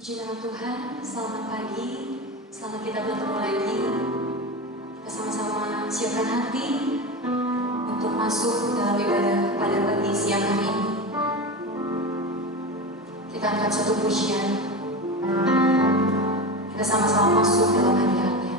Puji nama Tuhan, selamat pagi, selamat kita bertemu lagi. Kita sama-sama siapkan hati untuk masuk dalam ibadah pada pagi siang hari ini. Kita angkat satu pujian, kita sama-sama masuk dalam hadirat-Nya.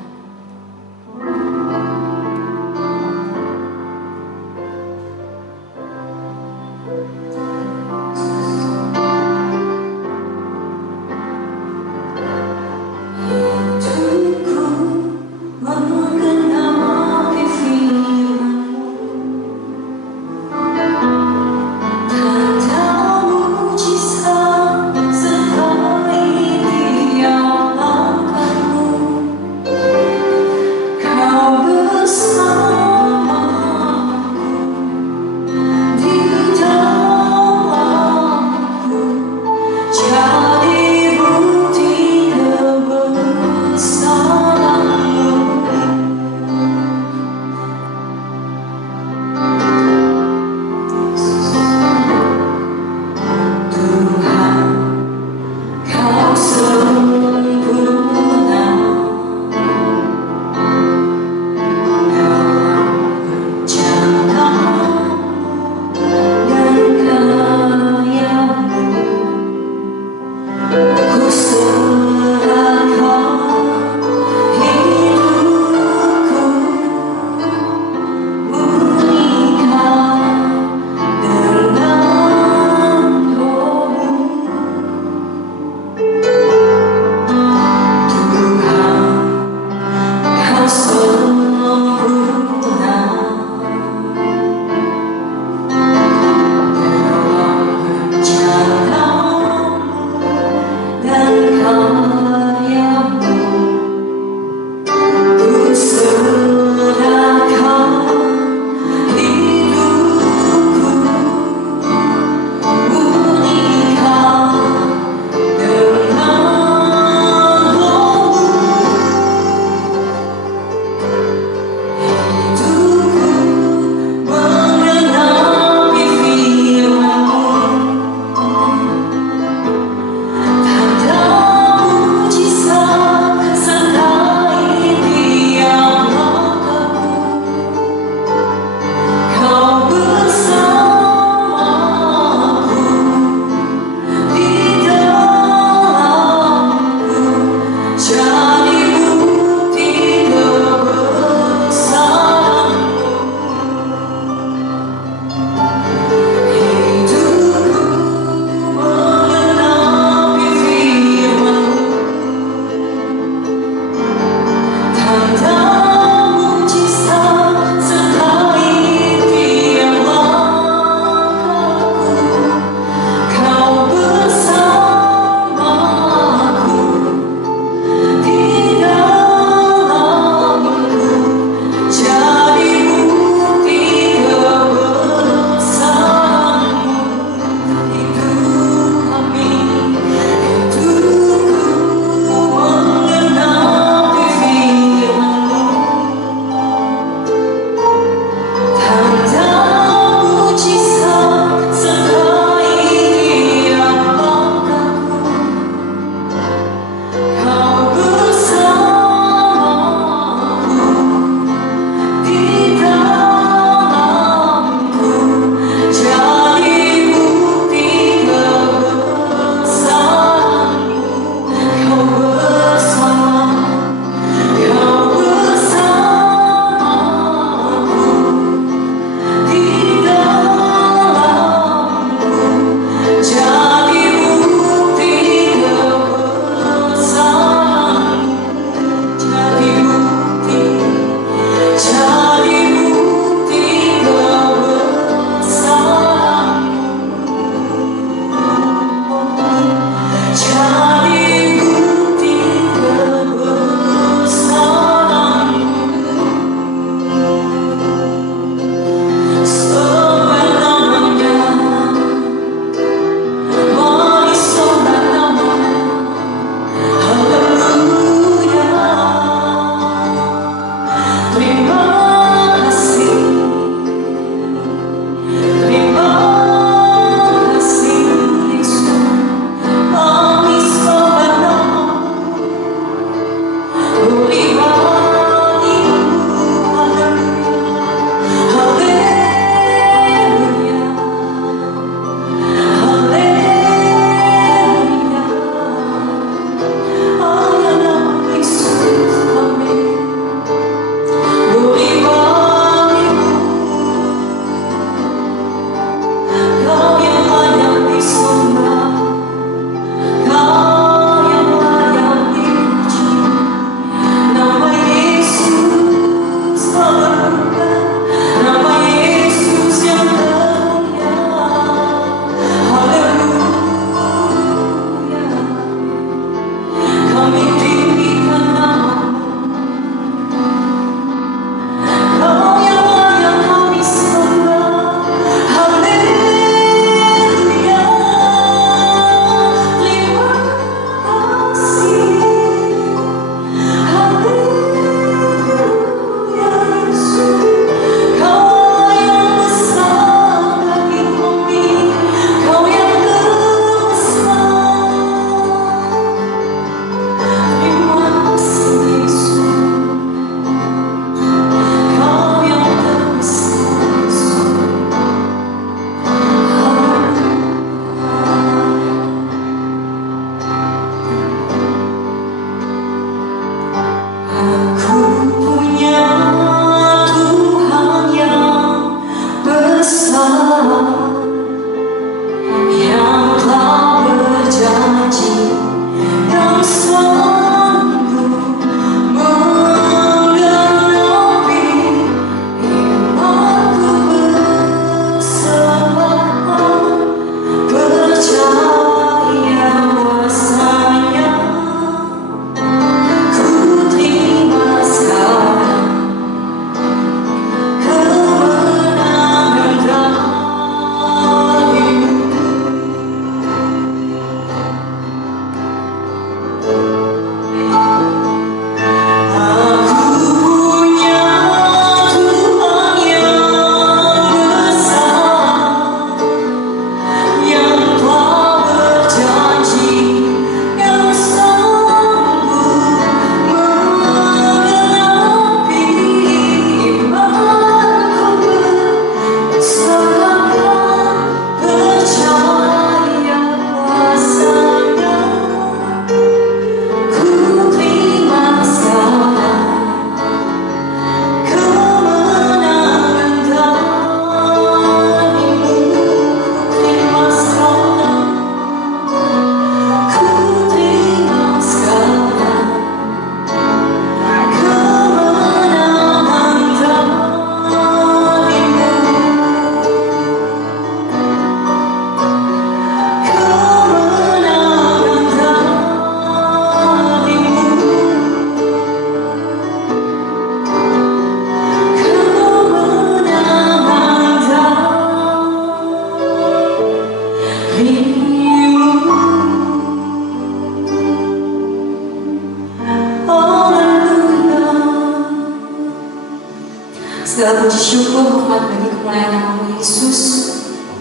Segala puji syukur, hormat bagi kemuliaan nama Yesus.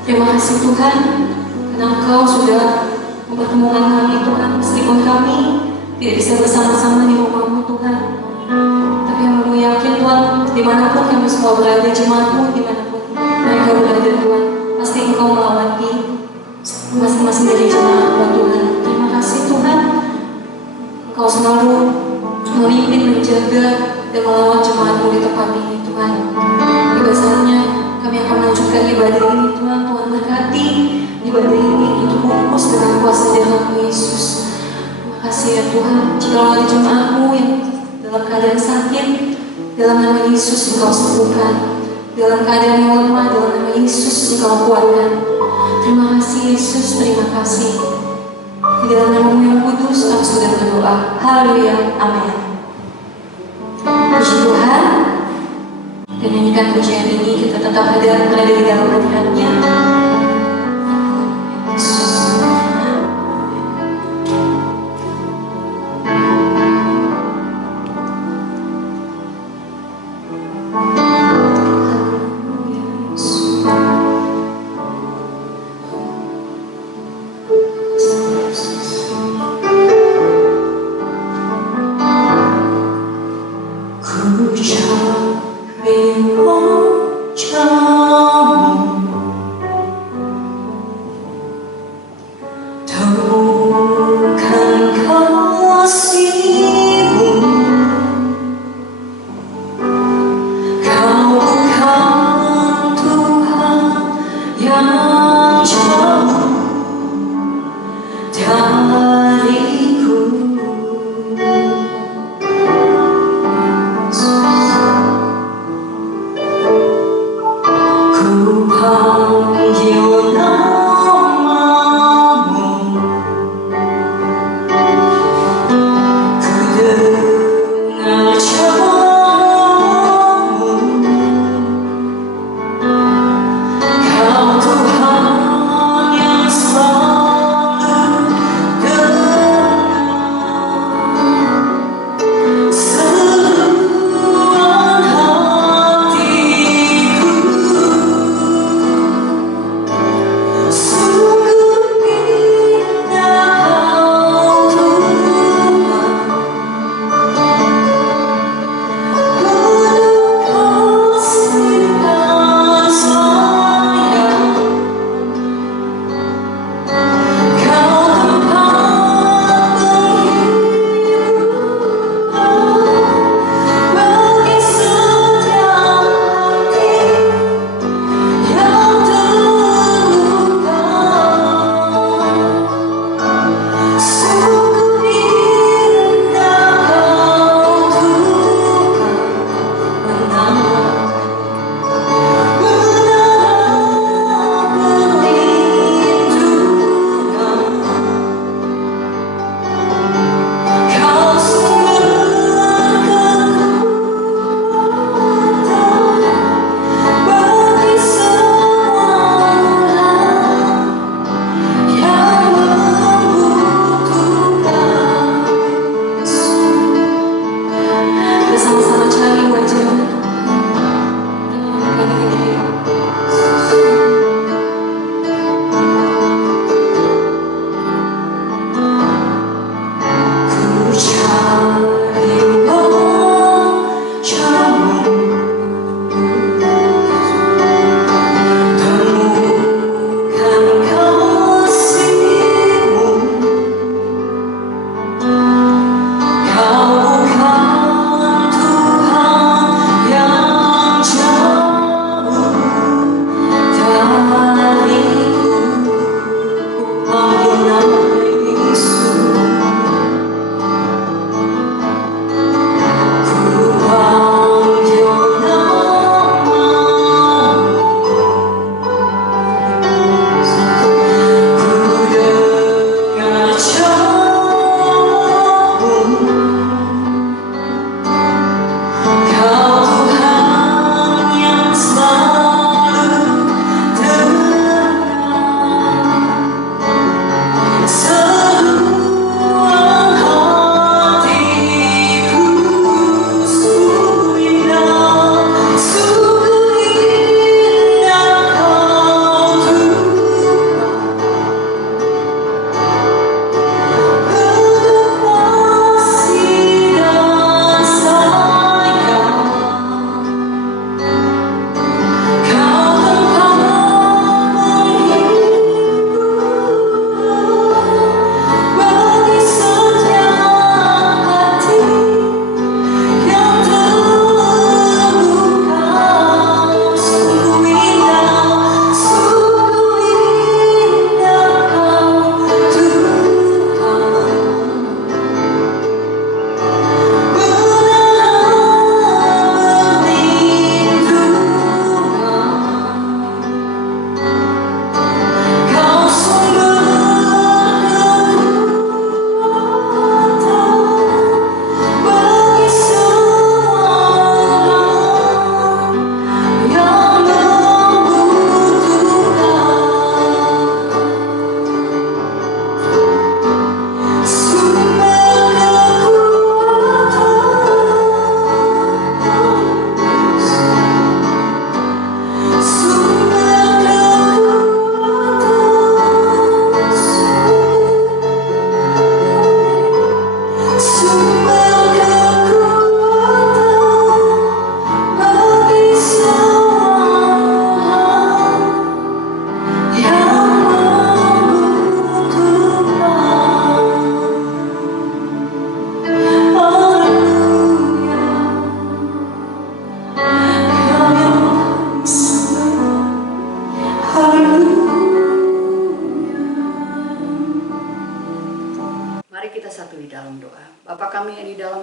Terima kasih Tuhan, karena Engkau sudah mempertemukan kami Tuhan, meskipun kami tidak bisa bersama-sama di rumah-Mu Tuhan. Tapi kami yakin Tuhan, dimanapun kami semua berada, jemaat-Mu, dimanapun mereka berada Tuhan, pasti Engkau melawati masing-masing dari jemaat-Mu Tuhan. Terima kasih Tuhan, Engkau selalu memimpin, menjaga, dan melawat jemaat-Mu di tempat ini Tuhan. Biasanya kami akan melanjutkan ibadah ini Tuhan. Tuhan berkati ibadah ini untuk bungkus dengan kuasa darah Yesus. Terima kasih ya Tuhan. Jika ada jemaat-Mu yang dalam keadaan sakit, dalam nama Yesus Engkau sembuhkan. Dalam keadaan yang lemah, dalam nama Yesus Engkau kuatkan. Terima kasih Yesus, terima kasih. Di dalam nama-Mu yang kudus, kami sudah berdoa. Haleluya, amin. Puji Tuhan. Dan nyanyikan pujian ini, kita tetap berada di dalam hadirat-Nya. Yesus.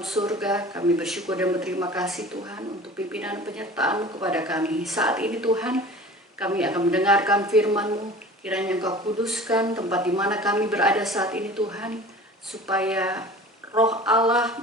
surga, kami bersyukur dan berterima kasih Tuhan untuk pimpinan penyertaan-Mu kepada kami. Saat ini Tuhan, kami akan mendengarkan firman-Mu. Kiranya Engkau kuduskan tempat di mana kami berada saat ini Tuhan, supaya Roh Allah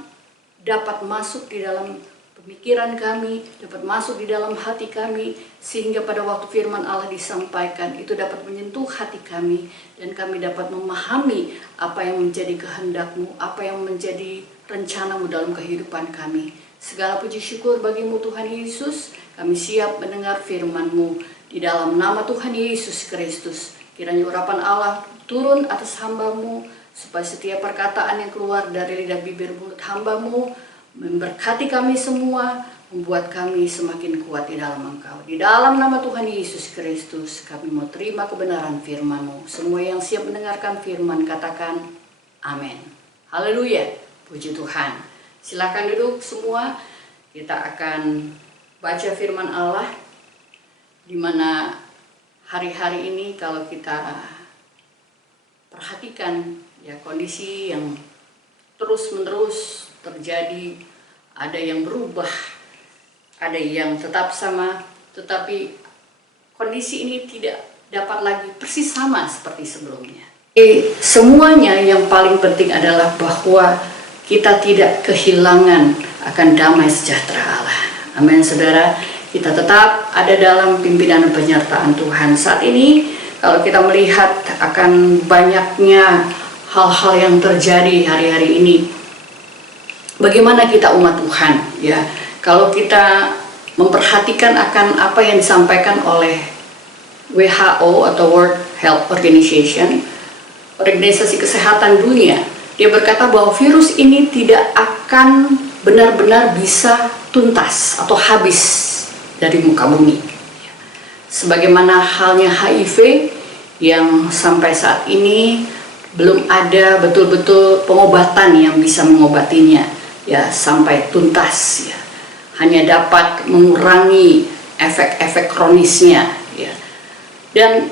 dapat masuk di dalam pemikiran kami, dapat masuk di dalam hati kami, sehingga pada waktu firman Allah disampaikan, itu dapat menyentuh hati kami, dan kami dapat memahami apa yang menjadi kehendak-Mu, apa yang menjadi rencana-Mu dalam kehidupan kami. Segala puji syukur bagi-Mu Tuhan Yesus, kami siap mendengar firman-Mu. Di dalam nama Tuhan Yesus Kristus, kiranya urapan Allah turun atas hamba-Mu, supaya setiap perkataan yang keluar dari lidah bibir mulut hamba-Mu memberkati kami semua, membuat kami semakin kuat di dalam Engkau. Di dalam nama Tuhan Yesus Kristus, kami mau terima kebenaran firman-Mu. Semua yang siap mendengarkan firman, katakan amin. Haleluya, puji Tuhan. Silakan duduk semua, kita akan baca firman Allah, di mana hari-hari ini kalau kita perhatikan ya, kondisi yang terus-menerus terjadi, ada yang berubah, ada yang tetap sama, tetapi kondisi ini tidak dapat lagi persis sama seperti sebelumnya. Semuanya yang paling penting adalah bahwa kita tidak kehilangan akan damai sejahtera Allah. Amin, saudara. Kita tetap ada dalam pimpinan dan penyertaan Tuhan. Saat ini kalau kita melihat akan banyaknya hal-hal yang terjadi hari-hari ini, bagaimana kita umat Tuhan ya, kalau kita memperhatikan akan apa yang disampaikan oleh WHO atau World Health Organization, Organisasi Kesehatan Dunia, dia berkata bahwa virus ini tidak akan benar-benar bisa tuntas atau habis dari muka bumi. Sebagaimana halnya HIV yang sampai saat ini belum ada betul-betul pengobatan yang bisa mengobatinya ya sampai tuntas ya, hanya dapat mengurangi efek-efek kronisnya ya. Dan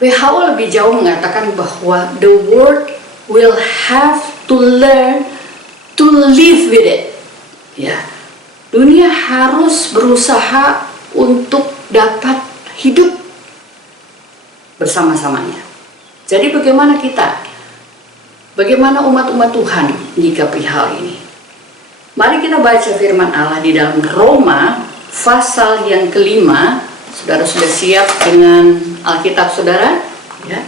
WHO lebih jauh mengatakan bahwa the world will have to learn to live with it ya. Dunia harus berusaha untuk dapat hidup bersama-samanya. Jadi bagaimana kita, bagaimana umat-umat Tuhan menyikapi hal ini? Mari kita baca firman Allah di dalam Roma pasal yang kelima. Saudara sudah siap dengan Alkitab saudara? Ya.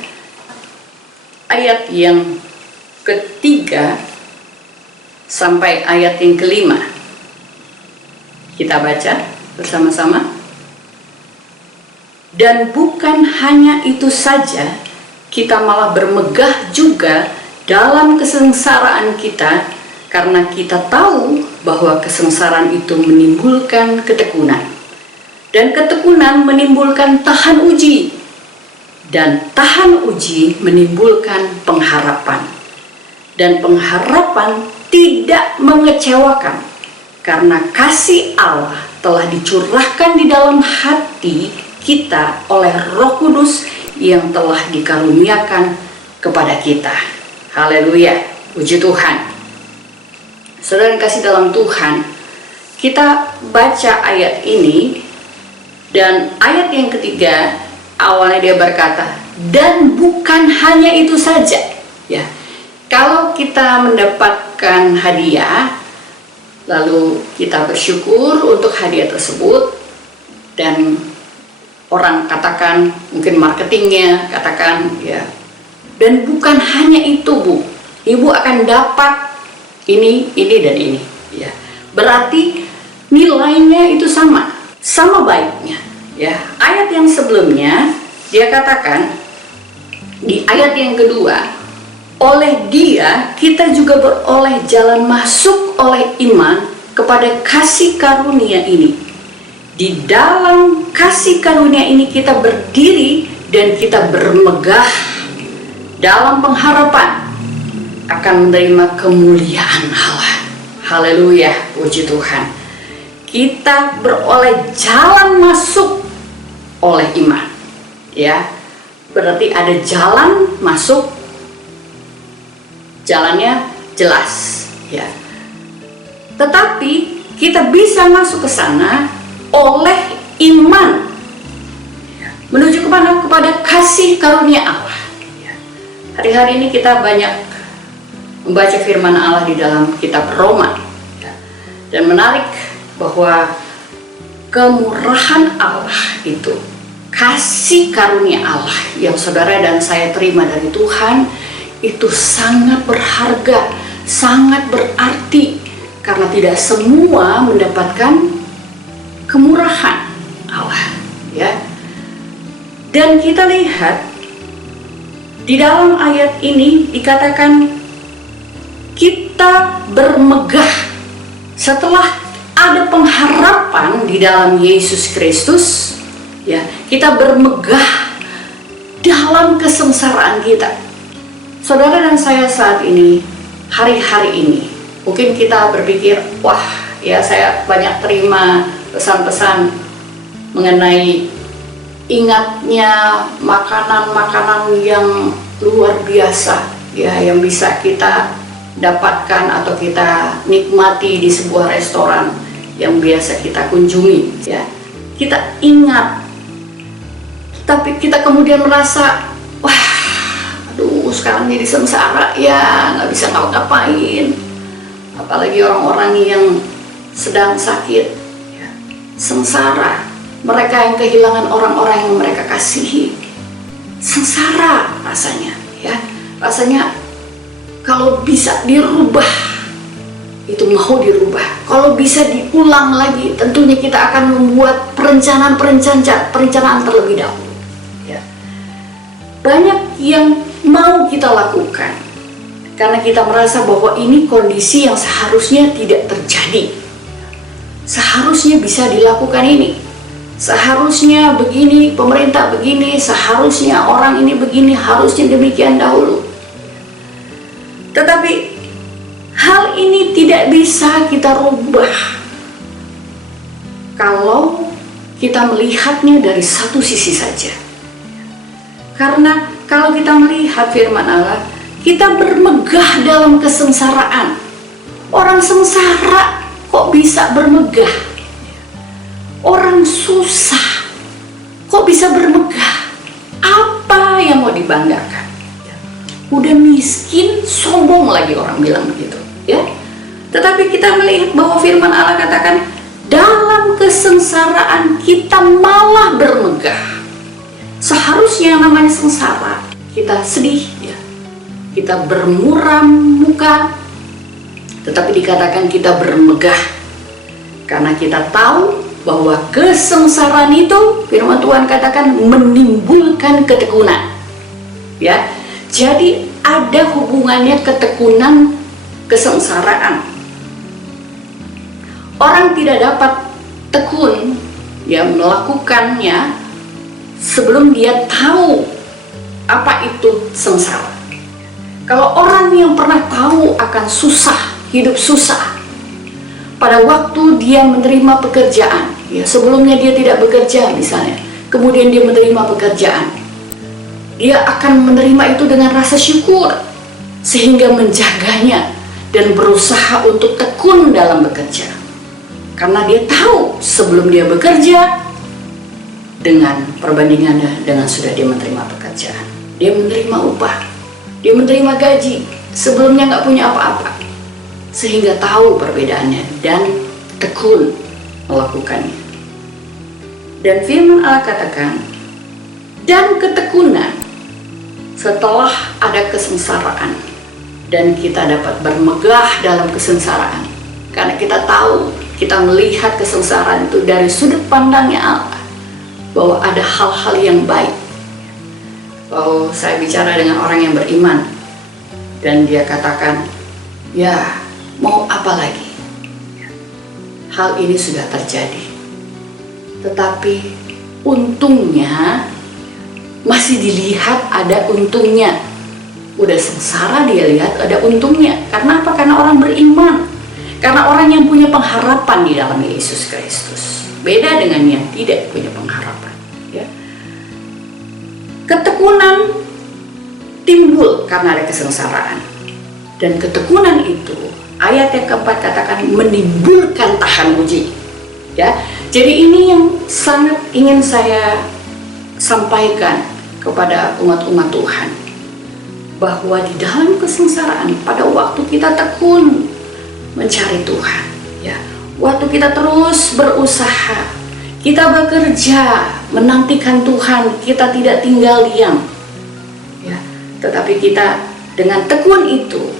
Ayat yang ketiga sampai ayat yang kelima. Kita baca bersama-sama. Dan bukan hanya itu saja, kita malah bermegah juga dalam kesengsaraan kita, karena kita tahu bahwa kesengsaraan itu menimbulkan ketekunan, dan ketekunan menimbulkan tahan uji, dan tahan uji menimbulkan pengharapan, dan pengharapan tidak mengecewakan, karena kasih Allah telah dicurahkan di dalam hati kita oleh Roh Kudus yang telah dikaruniakan kepada kita. Haleluya, puji Tuhan. Saudara yang kasih dalam Tuhan, kita baca ayat ini, dan ayat yang ketiga awalnya dia berkata, dan bukan hanya itu saja ya. Kalau kita mendapatkan hadiah, lalu kita bersyukur untuk hadiah tersebut, dan orang katakan mungkin marketingnya katakan ya, dan bukan hanya itu Bu, Ibu akan dapat ini dan ini ya. Berarti nilainya itu sama baiknya ya. Ayat yang sebelumnya dia katakan di ayat yang kedua, oleh Dia kita juga beroleh jalan masuk oleh iman kepada kasih karunia ini. Di dalam kasih karunia ini kita berdiri dan kita bermegah dalam pengharapan akan menerima kemuliaan Allah. Haleluya, puji Tuhan. Kita beroleh jalan masuk oleh iman ya. Berarti ada jalan masuk, jalannya jelas ya. Tetapi kita bisa masuk ke sana oleh iman. Menuju kemana? Kepada kasih karunia Allah. Hari-hari ini kita banyak membaca firman Allah di dalam kitab Roma. Dan menarik bahwa kemurahan Allah itu, kasih karunia Allah yang saudara dan saya terima dari Tuhan, itu sangat berharga, sangat berarti, karena tidak semua mendapatkan kemurahan Allah, ya. Dan kita lihat di dalam ayat ini dikatakan kita bermegah setelah ada pengharapan di dalam Yesus Kristus, ya. Kita bermegah dalam kesengsaraan kita. Saudara dan saya saat ini, hari-hari ini, mungkin kita berpikir, wah, ya saya banyak terima pesan-pesan mengenai ingatnya makanan-makanan yang luar biasa, ya, yang bisa kita dapatkan atau kita nikmati di sebuah restoran yang biasa kita kunjungi, ya. Kita ingat, tapi kita kemudian merasa, wah, aduh, sekarang jadi sengsara, ya, nggak bisa ngapa-ngapain. Apalagi orang-orang yang sedang sakit, ya, sengsara. Mereka yang kehilangan orang-orang yang mereka kasihi, sengsara rasanya, ya. Rasanya kalau bisa dirubah, itu mau dirubah. Kalau bisa diulang lagi, tentunya kita akan membuat perencanaan terlebih dahulu, ya. Banyak yang mau kita lakukan karena kita merasa bahwa ini kondisi yang seharusnya tidak terjadi. Seharusnya bisa dilakukan ini. Seharusnya begini, pemerintah begini, seharusnya orang ini begini, harusnya demikian dahulu. Tetapi hal ini tidak bisa kita rubah kalau kita melihatnya dari satu sisi saja. Karena kalau kita melihat firman Allah, kita bermegah dalam kesengsaraan. Orang sengsara kok bisa bermegah? Orang susah kok bisa bermegah? Apa yang mau dibanggakan? Udah miskin, sombong lagi orang bilang begitu, ya. Tetapi kita melihat bahwa firman Allah katakan, dalam kesengsaraan kita malah bermegah. Seharusnya yang namanya sengsara, kita sedih, ya. Kita bermuram muka, tetapi dikatakan kita bermegah karena kita tahu bahwa kesengsaraan itu, firman Tuhan katakan, menimbulkan ketekunan, ya. Jadi ada hubungannya ketekunan, kesengsaraan. Orang tidak dapat tekun, ya, melakukannya sebelum dia tahu apa itu sengsara. Kalau orang yang pernah tahu akan susah, hidup susah, pada waktu dia menerima pekerjaan, ya, sebelumnya dia tidak bekerja misalnya, kemudian dia menerima pekerjaan, dia akan menerima itu dengan rasa syukur, sehingga menjaganya dan berusaha untuk tekun dalam bekerja. Karena dia tahu sebelum dia bekerja, dengan perbandingannya dengan sudah dia menerima pekerjaan, dia menerima upah, dia menerima gaji, sebelumnya nggak punya apa-apa, sehingga tahu perbedaannya dan tekun melakukannya. Dan firman Allah katakan, dan ketekunan setelah ada kesengsaraan, dan kita dapat bermegah dalam kesengsaraan karena kita tahu, kita melihat kesengsaraan itu dari sudut pandangnya Allah, bahwa ada hal-hal yang baik. Kalau saya bicara dengan orang yang beriman dan dia katakan, ya, mau apa lagi? Hal ini sudah terjadi, tetapi untungnya masih dilihat ada untungnya. Udah sengsara dia lihat ada untungnya. Karena apa? Karena orang beriman, karena orang yang punya pengharapan di dalam Yesus Kristus. Beda dengan yang tidak punya pengharapan, ya. Ketekunan timbul karena ada kesengsaraan, dan ketekunan itu ayat yang keempat katakan menimbulkan tahan uji. Ya, jadi ini yang sangat ingin saya sampaikan kepada umat-umat Tuhan, bahwa di dalam kesengsaraan pada waktu kita tekun mencari Tuhan, ya, waktu kita terus berusaha, kita bekerja menantikan Tuhan, kita tidak tinggal diam, ya, tetapi kita dengan tekun itu,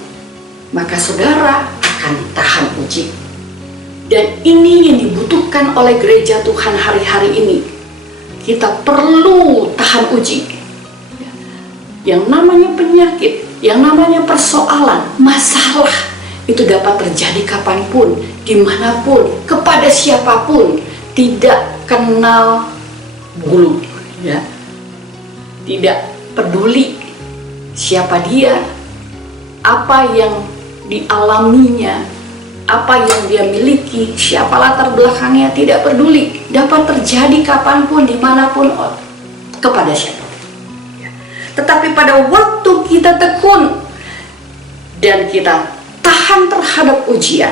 maka saudara akan tahan uji. Dan ini yang dibutuhkan oleh gereja Tuhan hari-hari ini. Kita perlu tahan uji. Yang namanya penyakit, yang namanya persoalan, masalah, itu dapat terjadi kapanpun, dimanapun, kepada siapapun. Tidak kenal bulu, ya. Tidak peduli siapa dia, apa yang dialaminya, apa yang dia miliki, siapa latar belakangnya, tidak peduli, dapat terjadi kapanpun, dimanapun, kepada siapa. Tetapi pada waktu kita tekun dan kita tahan terhadap ujian,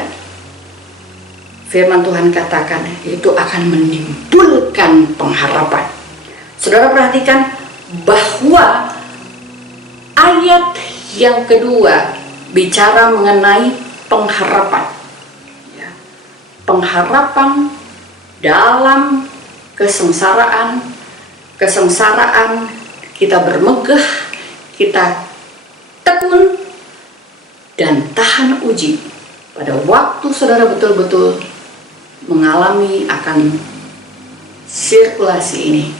firman Tuhan katakan itu akan menimbulkan pengharapan. Saudara perhatikan bahwa ayat yang kedua bicara mengenai pengharapan. Pengharapan dalam kesengsaraan kita bermegah, kita tekun dan tahan uji. Pada waktu saudara betul-betul mengalami akan sirkulasi ini,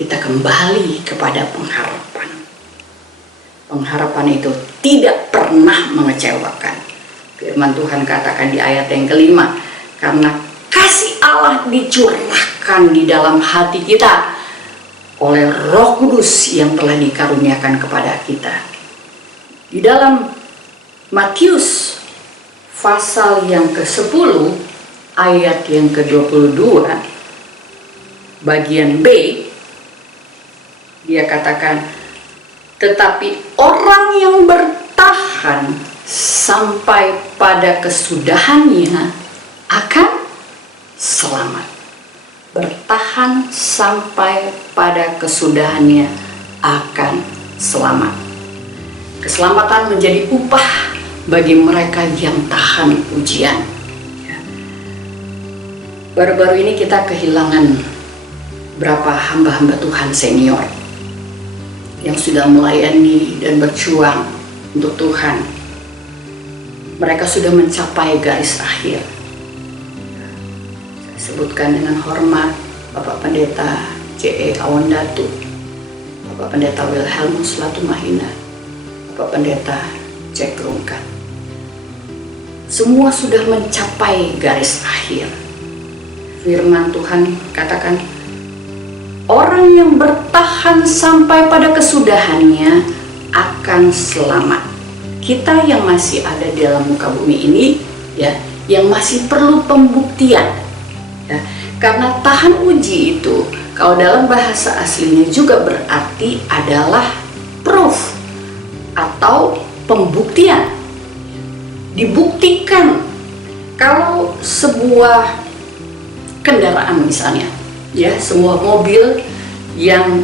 kita kembali kepada pengharapan. Pengharapan itu tidak pernah mengecewakan. Firman Tuhan katakan di ayat yang kelima, karena kasih Allah dicurahkan di dalam hati kita oleh Roh Kudus yang telah dikaruniakan kepada kita. Di dalam Matius pasal yang ke-10 ayat yang ke-22 bagian B, dia katakan, tetapi orang yang bertahan sampai pada kesudahannya akan selamat. Bertahan sampai pada kesudahannya akan selamat. Keselamatan menjadi upah bagi mereka yang tahan ujian. Baru-baru ini kita kehilangan berapa hamba-hamba Tuhan senior yang sudah melayani dan berjuang untuk Tuhan. Mereka sudah mencapai garis akhir. Sebutkan dengan hormat Bapak Pendeta J.E. Awandatu, Bapak Pendeta Wilhelmus Latumahina, Bapak Pendeta Jack Rungkat. Semua sudah mencapai garis akhir. Firman Tuhan katakan, orang yang bertahan sampai pada kesudahannya akan selamat. Kita yang masih ada di dalam muka bumi ini, ya, yang masih perlu pembuktian. Ya, karena tahan uji itu, kalau dalam bahasa aslinya juga berarti adalah proof atau pembuktian. Dibuktikan kalau sebuah kendaraan misalnya, ya, semua mobil yang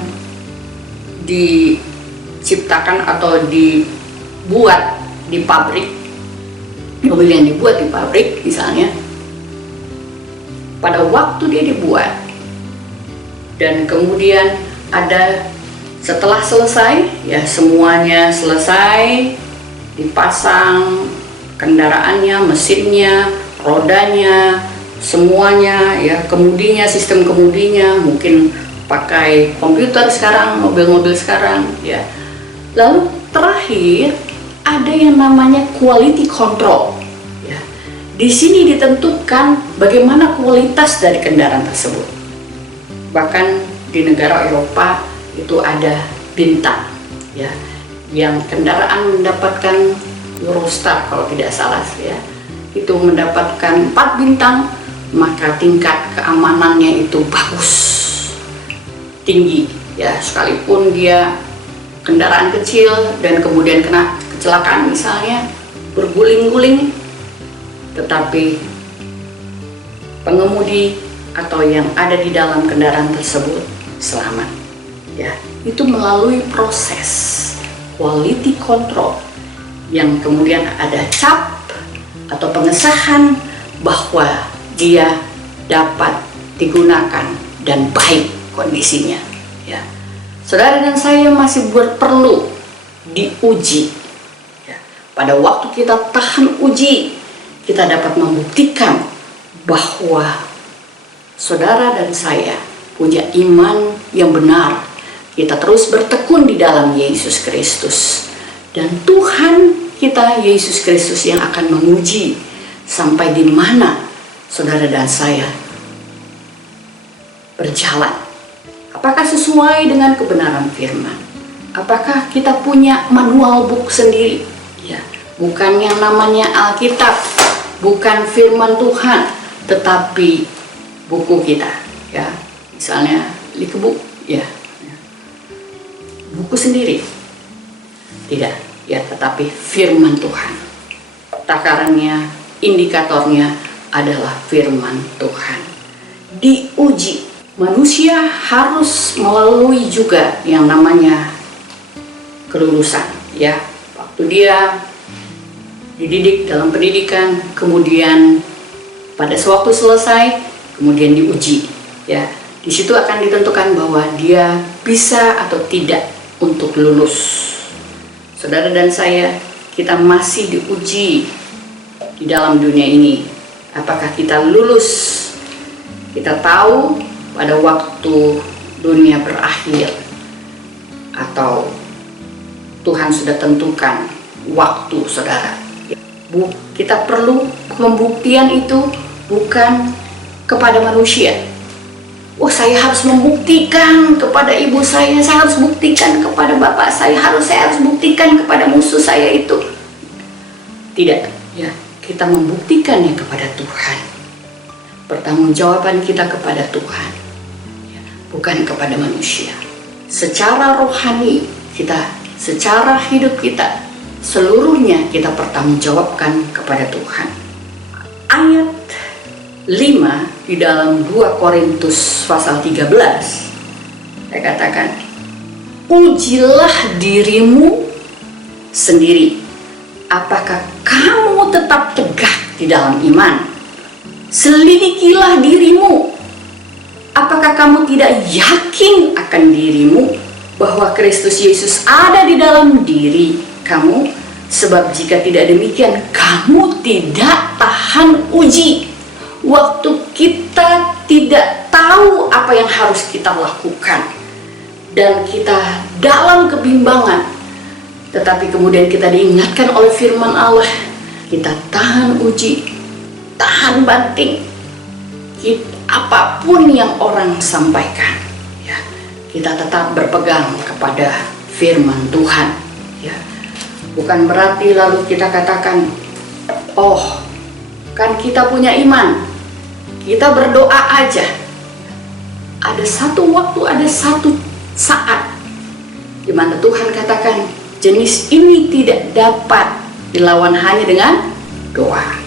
diciptakan atau dibuat di pabrik, mobil yang dibuat di pabrik misalnya, pada waktu dia dibuat dan kemudian ada setelah selesai, ya, semuanya selesai, dipasang kendaraannya, mesinnya, rodanya, semuanya, ya, kemudinya, sistem kemudinya, mungkin pakai komputer sekarang, mobil-mobil sekarang, ya. Lalu terakhir ada yang namanya quality control. Di sini ditentukan bagaimana kualitas dari kendaraan tersebut. Bahkan di negara Eropa itu ada bintang, ya, yang kendaraan mendapatkan Eurostar kalau tidak salah, ya, itu mendapatkan 4 bintang, maka tingkat keamanannya itu bagus, tinggi, ya, sekalipun dia kendaraan kecil dan kemudian kena kecelakaan misalnya, berguling-guling, tetapi pengemudi atau yang ada di dalam kendaraan tersebut selamat. Ya, itu melalui proses quality control yang kemudian ada cap atau pengesahan bahwa dia dapat digunakan dan baik kondisinya. Ya, saudara dan saya masih perlu diuji. Ya, pada waktu kita tahan uji, kita dapat membuktikan bahwa saudara dan saya punya iman yang benar. Kita terus bertekun di dalam Yesus Kristus, dan Tuhan kita Yesus Kristus yang akan menguji sampai di mana saudara dan saya berjalan. Apakah sesuai dengan kebenaran firman? Apakah kita punya manual book sendiri? Ya, bukan yang namanya Alkitab, bukan firman Tuhan, tetapi buku kita. Ya, misalnya Likebook, ya, buku sendiri. Tidak, ya, tetapi firman Tuhan. Takarannya, indikatornya adalah firman Tuhan. Diuji. Manusia harus melalui juga yang namanya kelulusan, ya. Waktu dia dididik dalam pendidikan, kemudian pada sewaktu selesai, kemudian diuji, ya. Di situ akan ditentukan bahwa dia bisa atau tidak untuk lulus. Saudara dan saya, kita masih diuji di dalam dunia ini. Apakah kita lulus? Kita tahu pada waktu dunia berakhir, atau Tuhan sudah tentukan waktu, saudara. Kita perlu pembuktian itu bukan kepada manusia. Oh, saya harus membuktikan kepada ibu saya harus buktikan kepada bapak saya harus buktikan kepada musuh saya itu. Tidak, ya, kita membuktikannya kepada Tuhan. Pertanggungjawaban kita kepada Tuhan, ya, bukan kepada manusia. Secara rohani kita, secara hidup kita, seluruhnya kita pertanggungjawabkan kepada Tuhan. Ayat 5 di dalam 2 Korintus pasal 13, saya katakan, ujilah dirimu sendiri, apakah kamu tetap tegak di dalam iman. Selidikilah dirimu, apakah kamu tidak yakin akan dirimu bahwa Kristus Yesus ada di dalam diri kamu? Sebab jika tidak demikian, kamu tidak tahan uji. Waktu kita tidak tahu apa yang harus kita lakukan dan kita dalam kebimbangan, tetapi kemudian kita diingatkan oleh firman Allah, kita tahan uji, tahan banting, apapun yang orang sampaikan, ya, kita tetap berpegang kepada firman Tuhan, ya. Bukan berarti lalu kita katakan, oh, kan kita punya iman, kita berdoa aja. Ada satu waktu, ada satu saat di mana Tuhan katakan, jenis ini tidak dapat dilawan hanya dengan doa.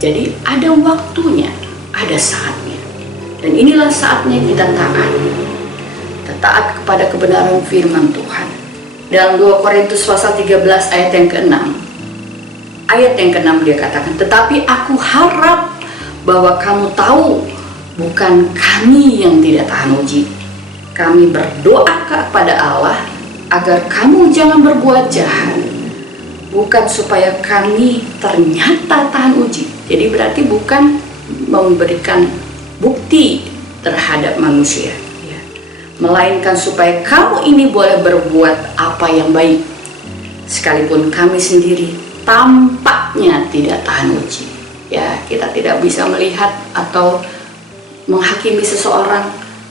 Jadi ada waktunya, ada saatnya. Dan inilah saatnya kita taat. Taat kepada kebenaran firman Tuhan. Dalam 2 Korintus pasal 13 ayat yang ke-6. Ayat yang ke-6 dia katakan, tetapi aku harap bahwa kamu tahu, bukan kami yang tidak tahan uji. Kami berdoa kepada Allah agar kamu jangan berbuat jahat, bukan supaya kami ternyata tahan uji. Jadi berarti bukan memberikan bukti terhadap manusia, ya, melainkan supaya kamu ini boleh berbuat apa yang baik, sekalipun kami sendiri tampaknya tidak tahan uji. Ya, kita tidak bisa melihat atau menghakimi seseorang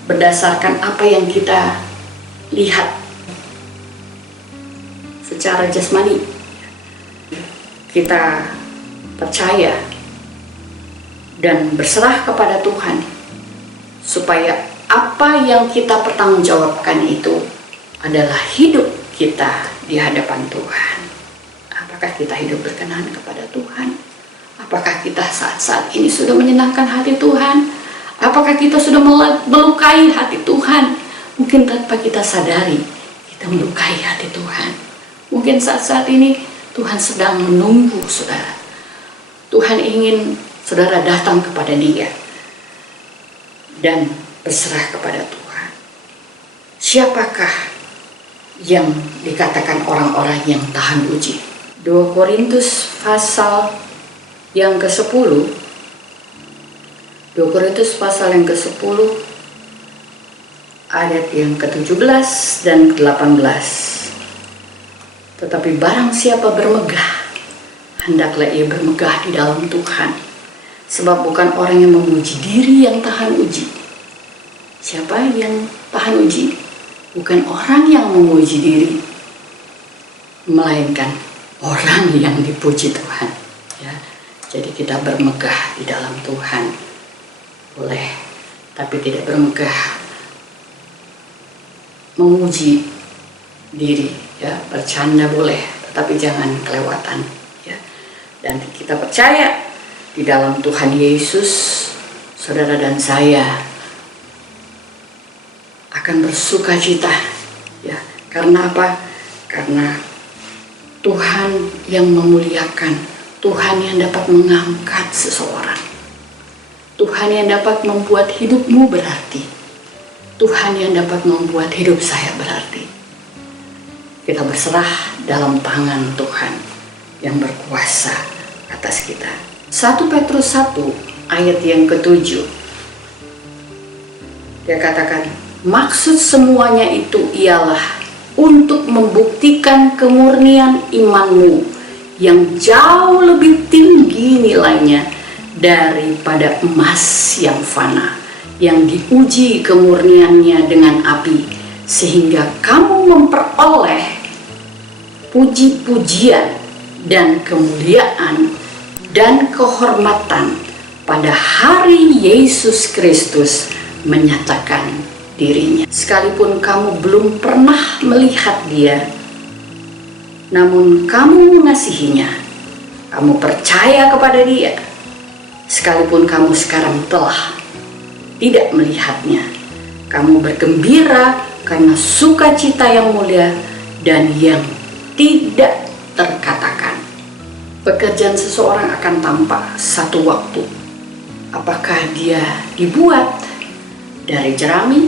berdasarkan apa yang kita lihat secara jasmani. Kita percaya dan berserah kepada Tuhan supaya apa yang kita pertanggungjawabkan itu adalah hidup kita di hadapan Tuhan. Apakah kita hidup berkenan kepada Tuhan Apakah kita saat-saat ini sudah menyenangkan hati Tuhan? Apakah kita sudah melukai hati Tuhan? Mungkin tanpa kita sadari, kita melukai hati Tuhan. Mungkin saat-saat ini Tuhan sedang menunggu saudara. Tuhan ingin saudara datang kepada Dia dan berserah kepada Tuhan. Siapakah yang dikatakan orang-orang yang tahan uji? 2 Korintus pasal yang ke-10, 2 Korintus pasal yang ke-10 ayat yang ke-17 dan ke-18. Tetapi barang siapa bermegah, hendaklah ia bermegah di dalam Tuhan. Sebab bukan orang yang memuji diri yang tahan uji. Siapa yang tahan uji? Bukan orang yang memuji diri, melainkan orang yang dipuji Tuhan. Ya, jadi kita bermegah di dalam Tuhan boleh, tapi tidak bermegah memuji diri. Ya, bercanda boleh, tetapi jangan kelewatan. Ya, dan kita percaya di dalam Tuhan Yesus, saudara dan saya akan bersuka cita. Ya, karena apa? Karena Tuhan yang memuliakan, Tuhan yang dapat mengangkat seseorang, Tuhan yang dapat membuat hidupmu berarti, Tuhan yang dapat membuat hidup saya berarti. Kita berserah dalam tangan Tuhan yang berkuasa atas kita. 1 Petrus 1 ayat yang ke-7, dia katakan, maksud semuanya itu ialah untuk membuktikan kemurnian imanmu yang jauh lebih tinggi nilainya daripada emas yang fana, yang diuji kemurniannya dengan api, sehingga kamu memperoleh puji-pujian dan kemuliaan dan kehormatan pada hari Yesus Kristus menyatakan dirinya. Sekalipun kamu belum pernah melihat Dia, namun kamu mengasihinya, kamu percaya kepada Dia. Sekalipun kamu sekarang telah tidak melihatnya, kamu bergembira karena sukacita yang mulia dan yang tidak terkatakan. Pekerjaan seseorang akan tampak satu waktu. Apakah dia dibuat dari jerami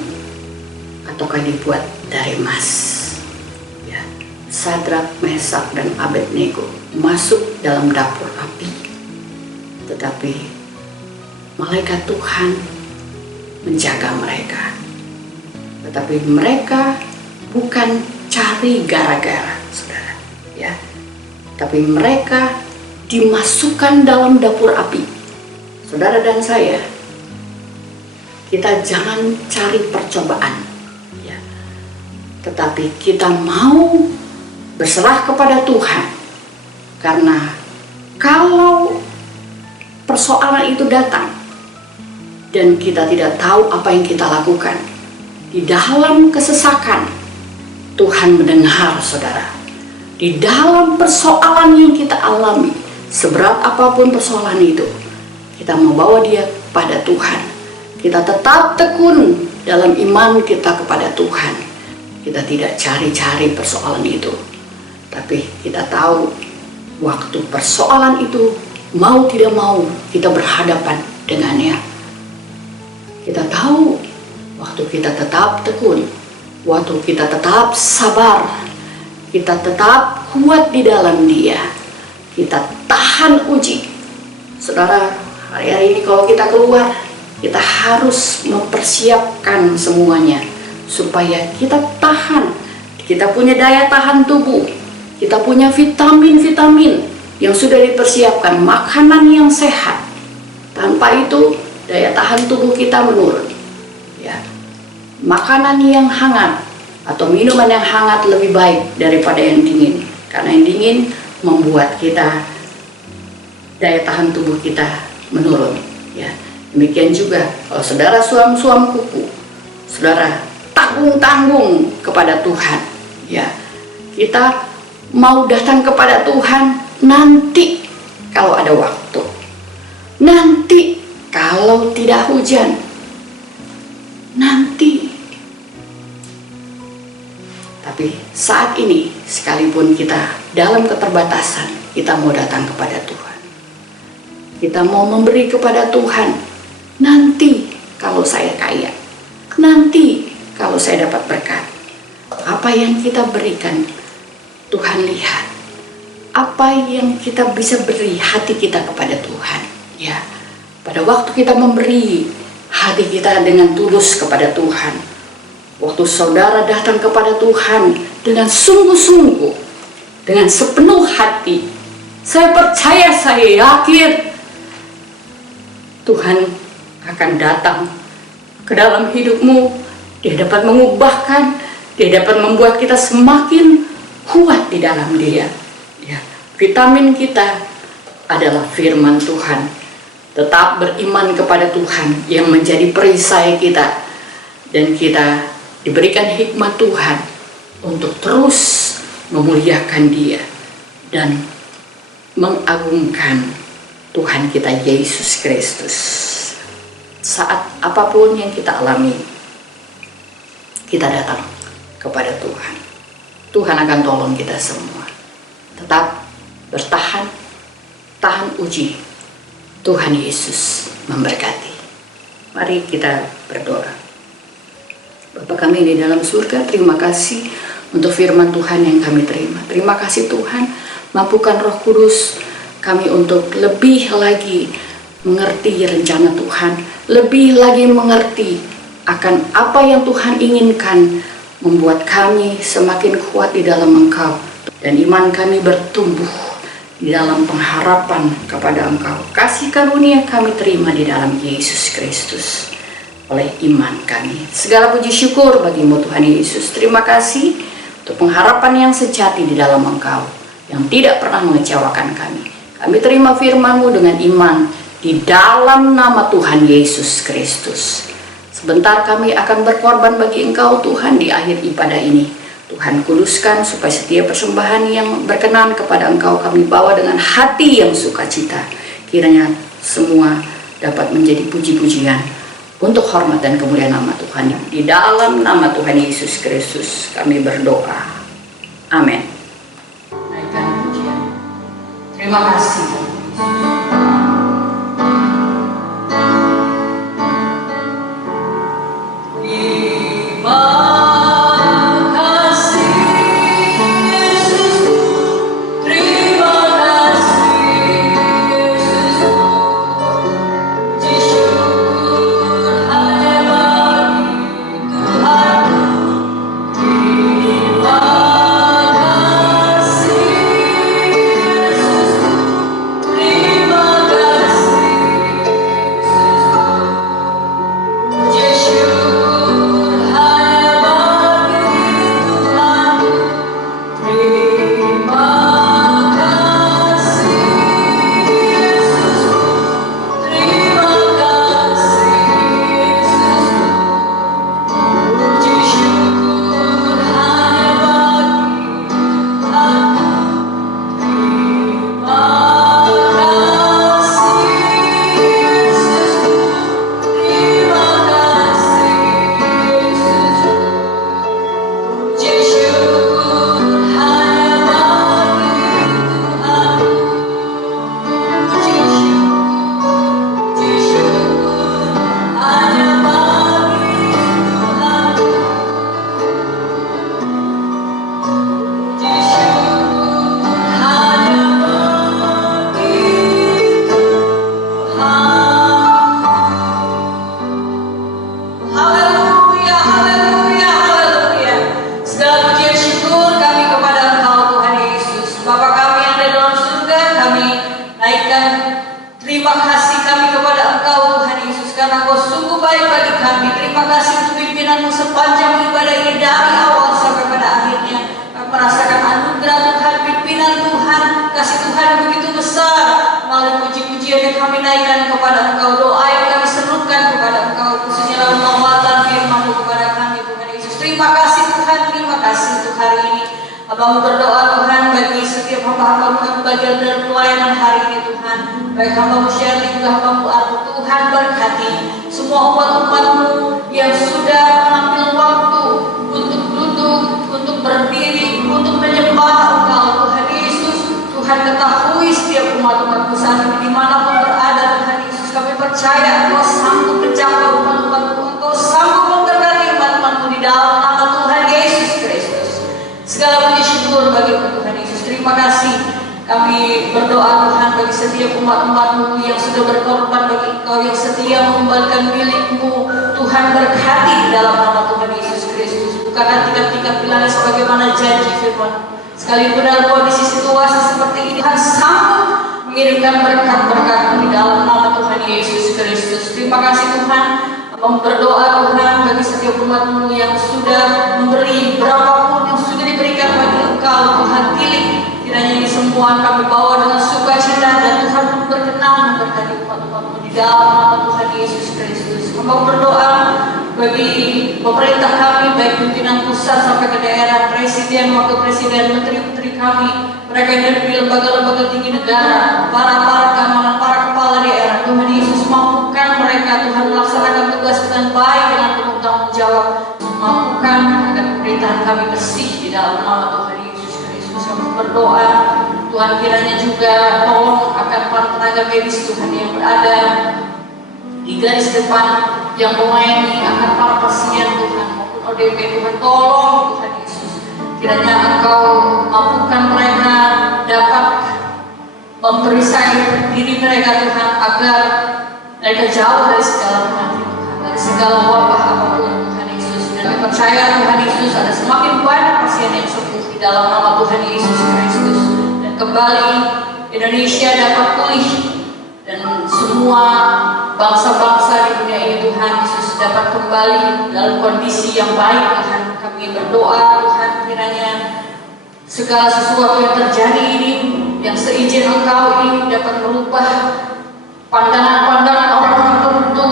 ataukah dibuat dari emas? Ya, Sadrak, Mesak, dan Abednego masuk dalam dapur api, tetapi malaikat Tuhan menjaga mereka. Tetapi mereka bukan cari gara-gara, saudara, ya. Tapi mereka dimasukkan dalam dapur api. Saudara dan saya, kita jangan cari percobaan, ya. Tetapi kita mau berserah kepada Tuhan. Karena kalau persoalan itu datang dan kita tidak tahu apa yang kita lakukan, di dalam kesesakan Tuhan mendengar saudara. Di dalam persoalan yang kita alami, seberat apapun persoalan itu, kita membawa dia pada Tuhan. Kita tetap tekun dalam iman kita kepada Tuhan. Kita tidak cari-cari persoalan itu, tapi kita tahu waktu persoalan itu mau tidak mau kita berhadapan dengannya. Kita tahu waktu kita tetap tekun, waktu kita tetap sabar, kita tetap kuat di dalam Dia, kita tahan uji. Saudara, hari-hari ini kalau kita keluar, kita harus mempersiapkan semuanya supaya kita tahan. Kita punya daya tahan tubuh, kita punya vitamin-vitamin yang sudah dipersiapkan, makanan yang sehat. Tanpa itu daya tahan tubuh kita menurun. Ya, makanan yang hangat atau minuman yang hangat lebih baik daripada yang dingin, karena yang dingin membuat kita daya tahan tubuh kita menurun. Ya, demikian juga kalau saudara suam-suam kuku, saudara tanggung-tanggung kepada Tuhan. Ya, kita mau datang kepada Tuhan nanti kalau ada waktu. nanti kalau tidak hujan, nanti. Tapi saat ini, sekalipun kita dalam keterbatasan, kita mau datang kepada Tuhan. Kita mau memberi kepada Tuhan. Nanti kalau saya kaya, nanti kalau saya dapat berkat. Apa yang kita berikan, Tuhan lihat. Apa yang kita bisa beri hati kita kepada Tuhan. Ya, pada waktu kita memberi hati kita dengan tulus kepada Tuhan, waktu saudara datang kepada Tuhan dengan sungguh-sungguh, dengan sepenuh hati, saya percaya, saya yakin Tuhan akan datang ke dalam hidupmu. Dia dapat mengubahkan, dia dapat membuat kita semakin kuat di dalam Dia. Ya, vitamin kita adalah firman Tuhan. Tetap beriman kepada Tuhan yang menjadi perisai kita, dan kita diberikan hikmat Tuhan untuk terus memuliakan Dia dan mengagungkan Tuhan kita Yesus Kristus. Saat apapun yang kita alami, kita datang kepada Tuhan. Tuhan akan tolong kita semua. Tetap bertahan, tahan uji. Tuhan Yesus memberkati. Mari kita berdoa. Bapa kami di dalam surga, terima kasih untuk firman Tuhan yang kami terima. Terima kasih Tuhan, mampukan Roh Kudus kami untuk lebih lagi mengerti rencana Tuhan, lebih lagi mengerti akan apa yang Tuhan inginkan, membuat kami semakin kuat di dalam Engkau, dan iman kami bertumbuh di dalam pengharapan kepada Engkau. Kasih karunia kami terima di dalam Yesus Kristus oleh iman kami. Segala puji syukur bagimu Tuhan Yesus. Terima kasih untuk pengharapan yang sejati di dalam Engkau, yang tidak pernah mengecewakan kami. Kami terima firman-Mu dengan iman di dalam nama Tuhan Yesus Kristus. Sebentar kami akan berkorban bagi Engkau Tuhan di akhir ibadah ini. Tuhan kuduskan supaya setiap persembahan yang berkenan kepada Engkau kami bawa dengan hati yang sukacita. Kiranya semua dapat menjadi puji-pujian untuk hormat dan kemuliaan nama Tuhan. Di dalam nama Tuhan Yesus Kristus kami berdoa. Amin. Naikkan pujian. Terima kasih. Terima kasih Tuhan, terima kasih untuk hari ini. Abang berdoa Tuhan bagi setiap hamba-hamba-Mu yang bagian dari pelayanan hari ini Tuhan. Baik hamba-Mu Shirley juga hamba-Mu Arthur, Tuhan berkati semua umat-umat-Mu yang sudah mengambil waktu untuk duduk, untuk berdiri, untuk menyembah Engkau Tuhan Yesus. Tuhan ketahui setiap umat-umat-Mu saat ini dimanapun berada Tuhan Yesus. Kami percaya Engkau sanggup menjaga umat-umat-Mu, Engkau sanggup memberkati umat-umat-Mu di dalam nama Tuhan Yesus Kristus. Segala puji syukur bagi Tuhan Yesus. Terima kasih. Kami berdoa Tuhan bagi setiap umat-umat-Mu yang sudah berkorban bagi Engkau, yang setia mengembalikan milik-Mu. Tuhan berkati dalam nama Tuhan Yesus Kristus. Bukankah tingkat-tingkat pilarnya sebagaimana janji firman. Sekalipun dalam kondisi situasi seperti ini, Tuhan sanggup mengirimkan berkat-berkat di dalam nama Tuhan Yesus Kristus. Terima kasih Tuhan. Berdoa Tuhan bagi setiap umat-Mu yang sudah memberi berapapun yang sudah diberikan bagi Engkau Tuhan, pilih kiranya ini semua kami bawa dengan sukacita dan Tuhan pun berkenan memberkati umat-umat-Mu di dalam nama Tuhan Yesus Kristus. Kami berdoa bagi pemerintah kami, baik pimpinan pusat sampai ke daerah, presiden, wakil presiden, menteri-menteri kami, mereka yang dari lembaga-lembaga tinggi negara, para keamanan, para kepala daerah. Tuhan Yesus mampukan mereka Tuhan melaksanakan tugas dengan baik dengan penuh tanggung jawab. Mampukan agar pemerintahan kami bersih di dalam nama Tuhan Yesus Kristus. Kami berdoa Tuhan kiranya juga tolong akan para tenaga medis Tuhan yang berada di garis depan yang melayani akan para pasien Tuhan maupun ODP. Tuhan tolong Tuhan Yesus, kiranya Engkau mampukan mereka dapat memperisai diri mereka Tuhan, agar mereka jauh dari segala penyakit Tuhan, dari segala wabah apapun Tuhan Yesus. Dan kami percaya Tuhan Yesus ada semakin banyak pasien yang sembuh di dalam nama Tuhan Yesus Kristus, dan kembali Indonesia dapat pulih dan semua bangsa-bangsa di dunia ini Tuhan Yesus dapat kembali dalam kondisi yang baik Tuhan. Kami berdoa Tuhan kiranya segala sesuatu yang terjadi ini, yang seizin Engkau ini dapat merubah pandangan-pandangan orang-orang tertentu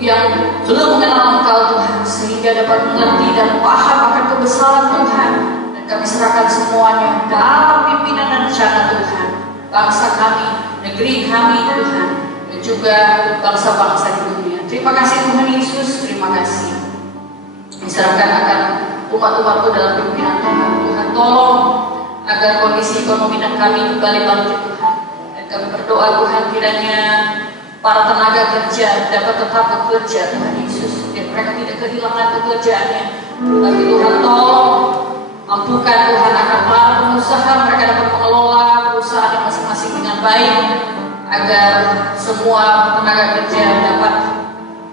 yang belum mengenal Engkau Tuhan, sehingga dapat mengerti dan paham akan kebesaran Tuhan. Dan kami serahkan semuanya dalam pimpinan dan rencana Tuhan, bangsa kami, negeri kami Tuhan, dan juga bangsa-bangsa di dunia. Terima kasih Tuhan Yesus, terima kasih. Diserahkan akan umat-umat-Mu dalam pimpinan Tuhan. Tuhan tolong agar kondisi ekonomi dan kami kembali bangkit Tuhan. Dan kami berdoa Tuhan kiranya para tenaga kerja dapat tetap bekerja Tuhan Yesus, dan mereka tidak kehilangan pekerjaannya. Tapi Tuhan tolong mampukan Tuhan akan para pengusaha, mereka dapat mengelola perusahaan masing-masing dengan baik, agar semua tenaga kerja dapat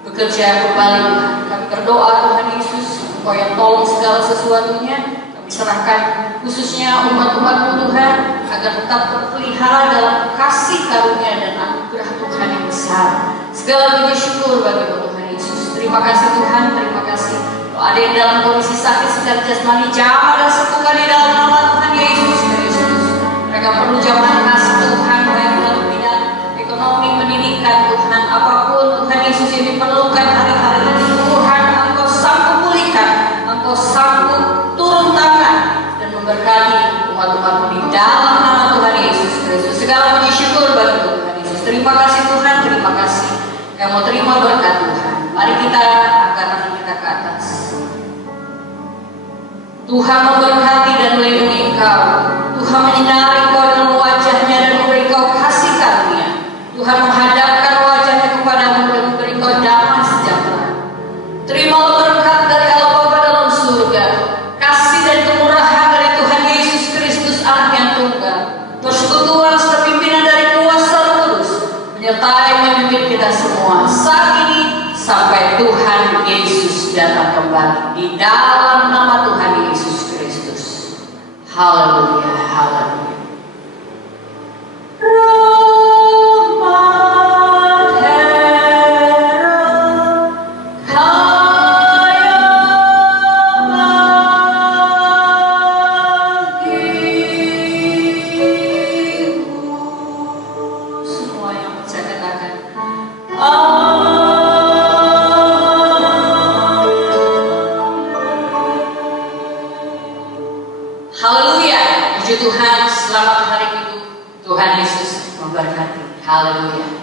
bekerja kembali. Kami berdoa Tuhan Yesus, Engkau yang tolong segala sesuatunya. Kami serahkan khususnya umat-umat-Mu Tuhan, agar tetap terpelihara dalam kasih karunia dan anugerah Tuhan yang besar. Segala puji syukur bagi Tuhan Yesus. Terima kasih Tuhan, terima kasih. Kalau ada yang dalam kondisi sakit secara jasmani, jamah dan sembuhkan di dalam nama Tuhan Yesus Kristus. Mereka perlu jamah kasih Tuhan, baik dalam bidang ekonomi, pendidikan Tuhan, apapun Tuhan Yesus yang diperlukan hari-hari ini. Tuhan, Engkau sanggup pulihkan, Engkau sanggup turun tangan dan memberkati umat-umat-Mu di dalam nama Tuhan Yesus Kristus. Segala puji syukur bagi Tuhan Yesus. Terima kasih Tuhan, terima kasih. Yang mau terima berkat Tuhan, mari kita angkat tangan kita ke atas. Tuhan memberkati dan melindungi engkau. Tuhan menyinari engkau dengan wajah-Nya dan memberi engkau kasih karunia. Tuhan menghadapkan wajah-Nya kepadamu dan memberi engkau damai sejahtera. Terimalah berkat dari Allah Bapa dalam surga, kasih dan kemurahan dari Tuhan Yesus Kristus Anak yang tunggal, persekutuan serta pimpinan dari kuasa Roh Kudus menyertai memimpin kita semua saat ini sampai Tuhan Yesus datang kembali, di dalam nama Tuhan Yesus Kristus. Haleluya, haleluya. Semua yang percaya katakan haleluya, puji Tuhan. Tuhan Yesus memberkati. Haleluya.